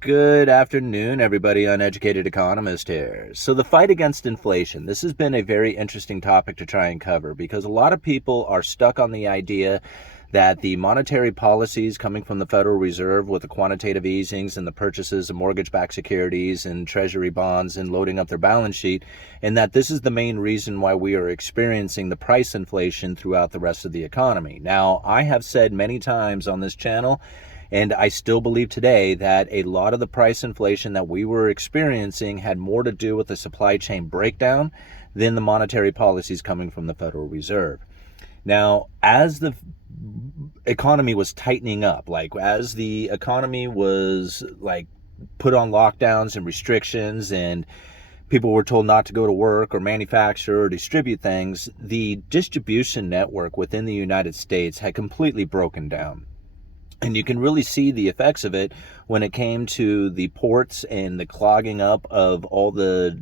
Good afternoon, everybody. Uneducated Economist here. So the fight against inflation. This has been a very interesting topic to try and cover because a lot of people are stuck on the idea that the monetary policies coming from the Federal Reserve with the quantitative easings and the purchases of mortgage-backed securities and treasury bonds and loading up their balance sheet, and that this is the main reason why we are experiencing the price inflation throughout the rest of the economy. Now, I have said many times on this channel, and I still believe today that a lot of the price inflation that we were experiencing had more to do with the supply chain breakdown than the monetary policies coming from the Federal Reserve. Now, as the economy was tightening up, like as the economy was like put on lockdowns and restrictions and people were told not to go to work or manufacture or distribute things, the distribution network within the United States had completely broken down. And you can really see the effects of it when it came to the ports and the clogging up of all the,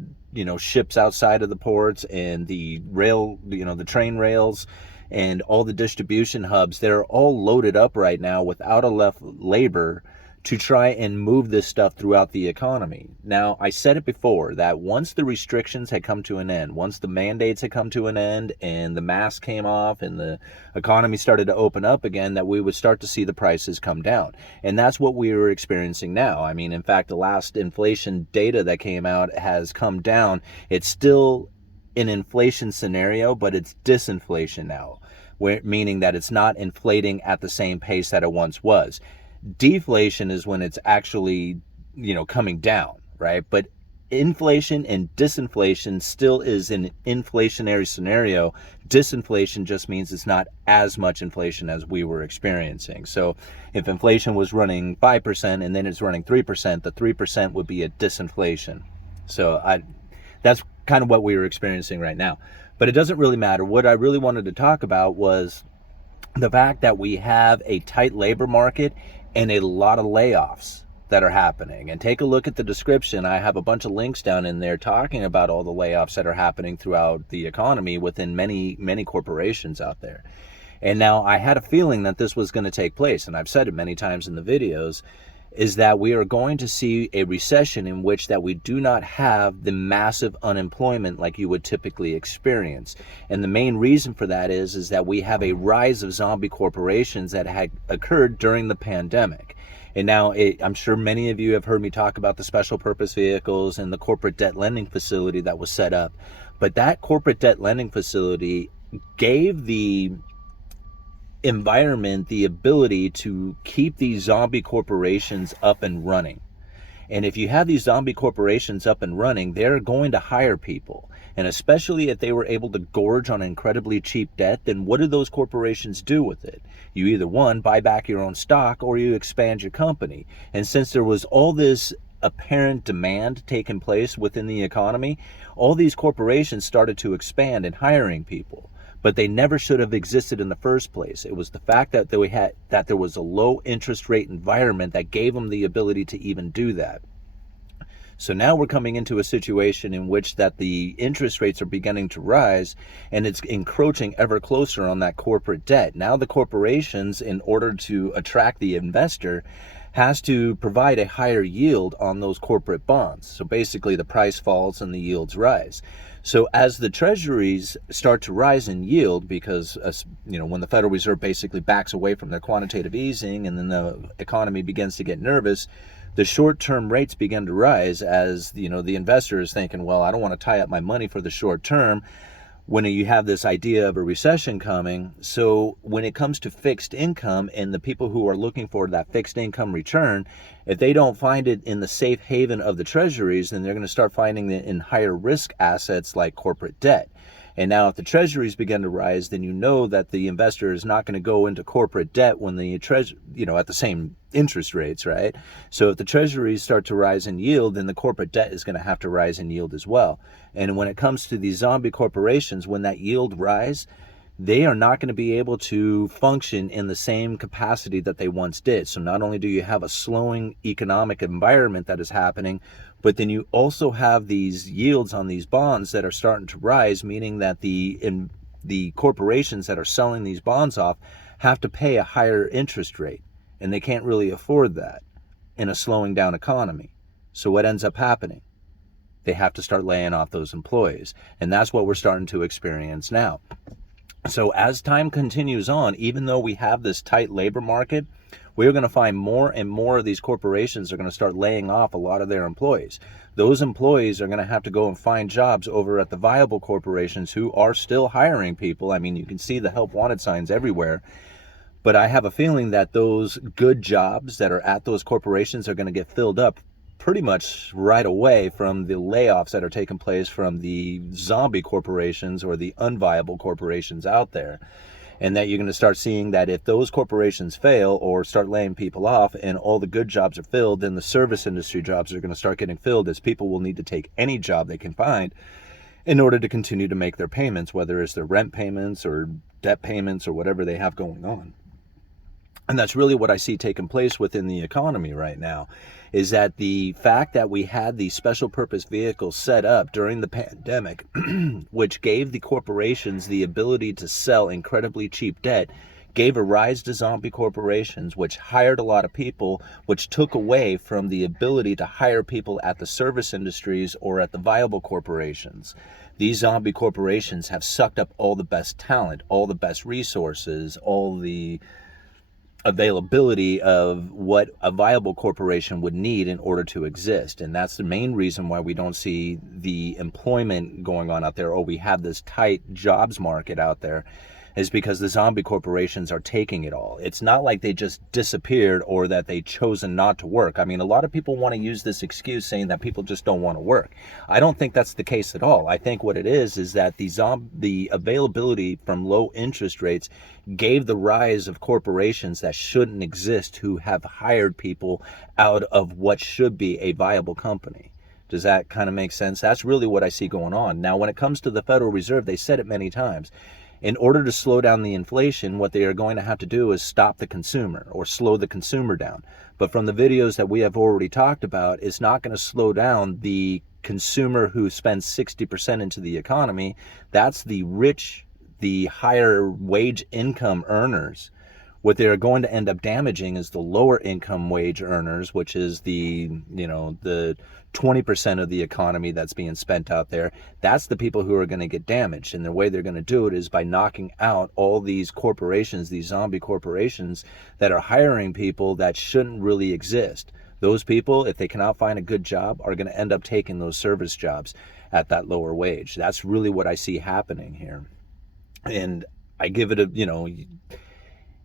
ships outside of the ports and the rail, the train rails and all the distribution hubs. They're all loaded up right now without enough labor to try and move this stuff throughout the economy. Now, I said it before that once the restrictions had come to an end, once the mandates had come to an end and the mask came off and the economy started to open up again, that we would start to see the prices come down. And that's what we are experiencing now. I mean, in fact, the last inflation data that came out has come down. It's still an inflation scenario, but it's disinflation now, meaning that it's not inflating at the same pace that it once was. Deflation is when it's actually, coming down, right? But inflation and disinflation still is an inflationary scenario. Disinflation just means it's not as much inflation as we were experiencing. So if inflation was running 5% and then it's running 3%, the 3% would be a disinflation. So that's kind of what we were experiencing right now. But it doesn't really matter. What I really wanted to talk about was the fact that we have a tight labor market and a lot of layoffs that are happening. And take a look at the description. I have a bunch of links down in there talking about all the layoffs that are happening throughout the economy within many, many corporations out there. And now I had a feeling that this was going to take place, and I've said it many times in the videos, is that we are going to see a recession in which that we do not have the massive unemployment like you would typically experience. And the main reason for that is that we have a rise of zombie corporations that had occurred during the pandemic. And now I'm sure many of you have heard me talk about the special purpose vehicles and the corporate debt lending facility that was set up. But that corporate debt lending facility gave the environment the ability to keep these zombie corporations up and running. And if you have these zombie corporations up and running, they're going to hire people. And especially if they were able to gorge on incredibly cheap debt, then what do those corporations do with it? You either, one, buy back your own stock, or you expand your company. And since there was all this apparent demand taking place within the economy, all these corporations started to expand in hiring people. But they never should have existed in the first place. It was the fact that there was a low interest rate environment that gave them the ability to even do that. So now we're coming into a situation in which that the interest rates are beginning to rise, and it's encroaching ever closer on that corporate debt. Now the corporations, in order to attract the investor, has to provide a higher yield on those corporate bonds. So basically the price falls and the yields rise. So as the treasuries start to rise in yield, because when the Federal Reserve basically backs away from their quantitative easing and then the economy begins to get nervous, the short-term rates begin to rise as the investor is thinking, well, I don't want to tie up my money for the short term when you have this idea of a recession coming. So when it comes to fixed income and the people who are looking for that fixed income return, if they don't find it in the safe haven of the treasuries, then they're going to start finding it in higher risk assets like corporate debt. And now if the treasuries begin to rise, then you know that the investor is not going to go into corporate debt when the at the same interest rates, right? So if the treasuries start to rise in yield, then the corporate debt is going to have to rise in yield as well. And when it comes to these zombie corporations, when that yield rise, they are not going to be able to function in the same capacity that they once did. So not only do you have a slowing economic environment that is happening, but then you also have these yields on these bonds that are starting to rise, meaning that the corporations that are selling these bonds off have to pay a higher interest rate, and they can't really afford that. in a slowing down economy. So what ends up happening? They have to start laying off those employees. And that's what we're starting to experience now. So as time continues on, even though we have this tight labor market, we're going to find more and more of these corporations are going to start laying off a lot of their employees. Those employees are going to have to go and find jobs over at the viable corporations who are still hiring people. I mean, you can see the help wanted signs everywhere. But I have a feeling that those good jobs that are at those corporations are going to get filled up pretty much right away from the layoffs that are taking place from the zombie corporations or the unviable corporations out there. And that you're going to start seeing that if those corporations fail or start laying people off and all the good jobs are filled, then the service industry jobs are going to start getting filled, as people will need to take any job they can find in order to continue to make their payments, whether it's their rent payments or debt payments or whatever they have going on. And that's really what I see taking place within the economy right now, is that the fact that we had these special purpose vehicles set up during the pandemic, which gave the corporations the ability to sell incredibly cheap debt, gave a rise to zombie corporations, which hired a lot of people, which took away from the ability to hire people at the service industries or at the viable corporations. These zombie corporations have sucked up all the best talent, all the best resources, all the availability of what a viable corporation would need in order to exist. And that's the main reason why we don't see the employment going on out there, or we have this tight jobs market out there, is because the zombie corporations are taking it all. It's not like they just disappeared or that they chosen not to work. I mean, a lot of people want to use this excuse saying that people just don't want to work. I don't think that's the case at all. I think what it is that the availability from low interest rates gave the rise of corporations that shouldn't exist, who have hired people out of what should be a viable company. Does that kind of make sense? That's really what I see going on. Now, when it comes to the Federal Reserve, they said it many times. In order to slow down the inflation, what they are going to have to do is stop the consumer or slow the consumer down. But from the videos that we have already talked about, it's not going to slow down the consumer who spends 60% into the economy. That's the rich, the higher wage income earners. What they're going to end up damaging is the lower income wage earners, which is the 20% of the economy that's being spent out there. That's the people who are going to get damaged. And the way they're going to do it is by knocking out all these corporations, these zombie corporations that are hiring people that shouldn't really exist. Those people, if they cannot find a good job, are going to end up taking those service jobs at that lower wage. That's really what I see happening here. And I give it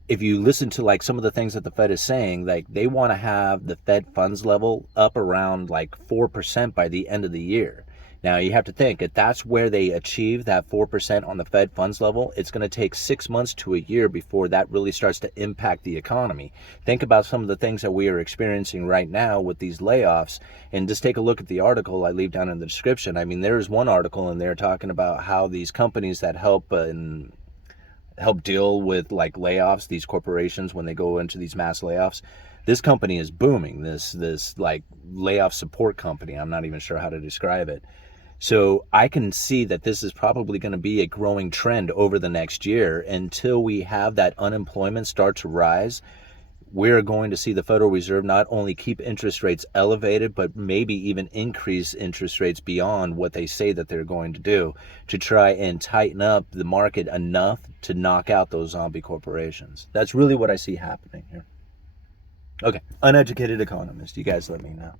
if you listen to like some of the things that the Fed is saying, like they want to have the Fed funds level up around like 4% by the end of the year. Now you have to think, if that's where they achieve that 4% on the Fed funds level, it's going to take 6 months to a year before that really starts to impact the economy. Think about some of the things that we are experiencing right now with these layoffs, and just take a look at the article I leave down in the description. I mean, there is one article in there talking about how these companies that help deal with like layoffs, these corporations, when they go into these mass layoffs, this company is booming, this like layoff support company. I'm not even sure how to describe it. So I can see that this is probably going to be a growing trend over the next year. Until we have that unemployment start to rise, we're going to see the Federal Reserve not only keep interest rates elevated, but maybe even increase interest rates beyond what they say that they're going to do, to try and tighten up the market enough to knock out those zombie corporations. That's really what I see happening here. Okay, Uneducated Economist, you guys let me know.